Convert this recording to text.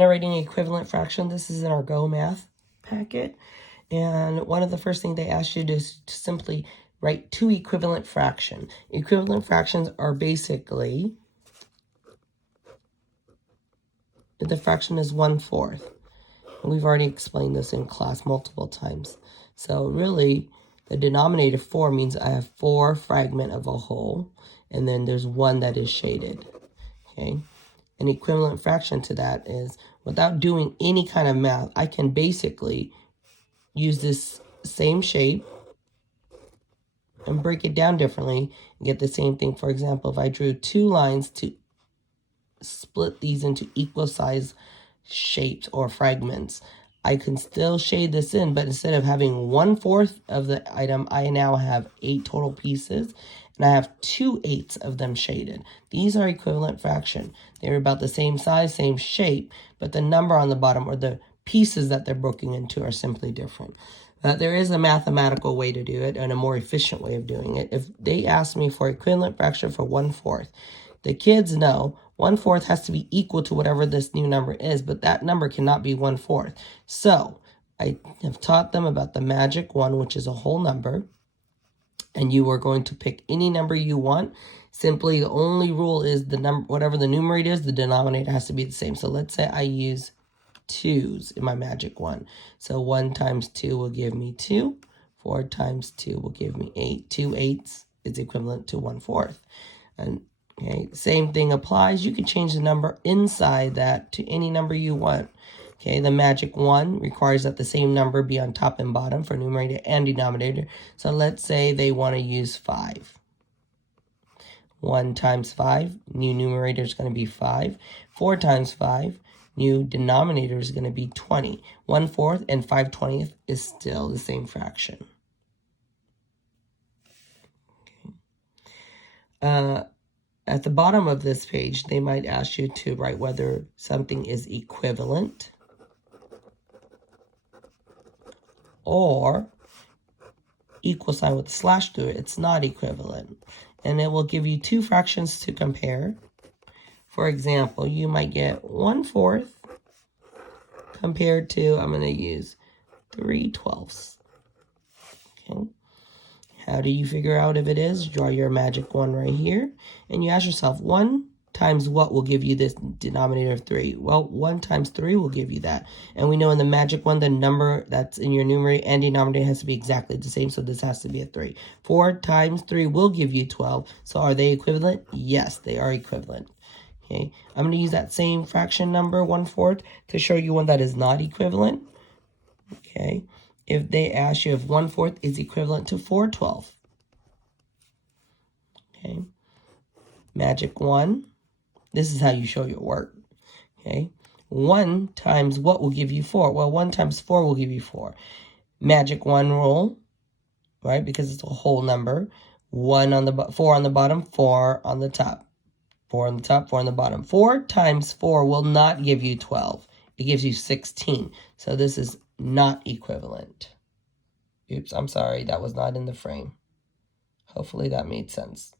Generating equivalent fraction. This is in our Go Math packet. And one of the first things they ask you to simply write two equivalent fractions. Equivalent fractions are basically, the fraction is 1/4. We've already explained this in class multiple times. So really, the denominator 4 means I have 4 fragments of a whole, and then there's one that is shaded. Okay, an equivalent fraction to that is, without doing any kind of math, I can basically use this same shape and break it down differently and get the same thing. For example, if I drew two lines to split these into equal size shapes or fragments, I can still shade this in, but instead of having 1/4 of the item, I now have 8 total pieces, and I have 2/8 of them shaded. These are equivalent fraction. They're about the same size, same shape, but the number on the bottom, or the pieces that they're broken into, are simply different. There is a mathematical way to do it and a more efficient way of doing it. If they ask me for equivalent fraction for 1/4, the kids know 1/4 has to be equal to whatever this new number is, but that number cannot be 1/4. So I have taught them about the magic 1, which is a whole number, and you are going to pick any number you want. Simply, the only rule is the number, whatever the numerator is, the denominator has to be the same. So let's say I use 2's in my magic 1. So 1 times 2 will give me 2. 4 times 2 will give me 8. 2/8 is equivalent to 1/4. And okay, same thing applies. You can change the number inside that to any number you want. Okay, the magic 1 requires that the same number be on top and bottom for numerator and denominator. So let's say they want to use 5. 1 times 5, new numerator is going to be 5. 4 times 5, new denominator is going to be 20. 1/4 and 5/20 is still the same fraction. Okay. At the bottom of this page, they might ask you to write whether something is equivalent or equal sign with a slash through it. It's not equivalent. And it will give you two fractions to compare. For example, you might get 1/4 compared to, I'm going to use 3/12. Okay. How do you figure out if it is? Draw your magic 1 right here. And you ask yourself, 1 times what will give you this denominator of 3? Well, 1 times 3 will give you that. And we know in the magic 1, the number that's in your numerator and denominator has to be exactly the same. So this has to be a 3. 4 times 3 will give you 12. So are they equivalent? Yes, they are equivalent. Okay. I'm going to use that same fraction number, 1/4, to show you one that is not equivalent. Okay. If they ask you if 1/4 is equivalent to 4/12. Okay. Magic 1. This is how you show your work. Okay. 1 times what will give you 4? Well, 1 times 4 will give you 4. Magic 1 rule, right? Because it's a whole number. 4 on the bottom, 4 on the top. 4 on the top, 4 on the bottom. 4 times 4 will not give you 12. It gives you 16. So this is not equivalent. Oops, I'm sorry. That was not in the frame. Hopefully that made sense.